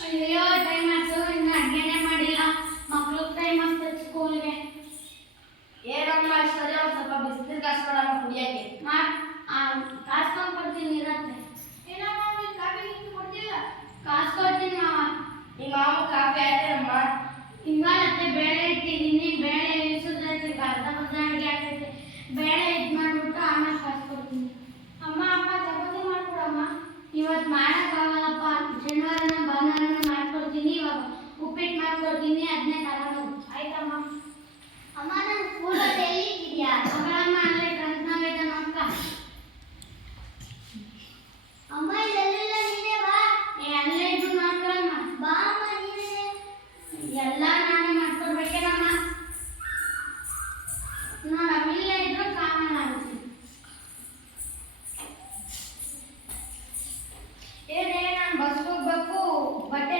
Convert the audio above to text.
ಅಯ್ಯೋ ಟೈಮ್ ಆಯ್ತು ಇನ್ನು ಅಡುಗೆನೇ ಮಾಡಿಲ್ಲ ಮಕ್ಳು ಟೈಮ್ ಆಗ್ತದೆ ಸ್ಕೂಲ್ಗೆ ಏನಮ್ಮ ಸರಿ ಒಂದು ಸ್ವಲ್ಪ ಬಿಸಿನೀರು ಕಾಸ್ಕೊಡಮ್ಮ ಕುಡಿಯಕ್ಕೆ ಕಾಸ್ಕೊಂಡು ಕೊಡ್ತೀನಿ ಇರತ್ತೆ ಏನಮ್ಮ ನೀನು ಕಾಫಿ ನಿಂತು ಕೊಡ್ತಿಲ್ಲ ಕಾಸ್ಕೊಡ್ತೀನಿ ಮಾವ ನಿಮ್ಮ ಮಾವ ಕಾಫಿ ಆಯ್ತೇನಮ್ಮ ಹಿಂಗಾಲತ್ತೆ ಬೇಳೆ ಇಟ್ಟಿದ್ದೀನಿ ಬೇಳೆ ಇಳಿಸಿದ್ರೆ ಅರ್ಧ ಅಡುಗೆ ಆಗ್ತೈತೆ ಬೇಳೆ ಇದು ಮಾಡಿಬಿಟ್ಟು ಆಮೇಲೆ ಕಾಸ್ಕೊಡ್ತೀನಿ ಅಮ್ಮ ಚಪಾತಿ ಮಾಡ್ಕೊಡಮ್ಮ ಇವತ್ತು ಮಾಡೋಕ್ಕಾಗಲ್ಲಪ್ಪ ಶನಿವಾರನ ಭಾನುವಾರನ ಮಾಡ್ಕೊಡ್ತೀನಿ ಇವಾಗ ಉಪ್ಪಿಟ್ಟು ಮಾಡ್ಕೊಡ್ತೀನಿ ಅದನ್ನೇ ತಗೊಂಡು ಆಯ್ತಮ್ಮ ಅಮ್ಮ ನಾನು ಸ್ಕೂಲಲ್ಲಿ ಎಲ್ಲಿದ್ದೀಯಾ ಮಗಳಮ್ಮ ಅಲ್ಲೇ ಕಂತನಾಗೈತೆ ನೋಡ್ಕ ಅಮ್ಮ ಇಲ್ಲೆಲ್ಲ ನೀನೇ ಬಾ ಅಲ್ಲೇ ಇದ್ದು ನೋಡ್ಕೊಳಮ್ಮ ಬಾ ಅಮ್ಮ ನೀನೇ ಎಲ್ಲ ನಾನೇ ಮಾಡ್ಕೊಡ್ಬೇಕೇನಮ್ಮ ನೋಡಮ್ಮ ಇಲ್ಲೇ ಇದ್ರು ಕಾಮನ್ ಆಗುತ್ತೆ ಏನೇ ನಾನು ಬಸ್ ಹೋಗ್ಬೇಕು ಬಟ್ಟೆ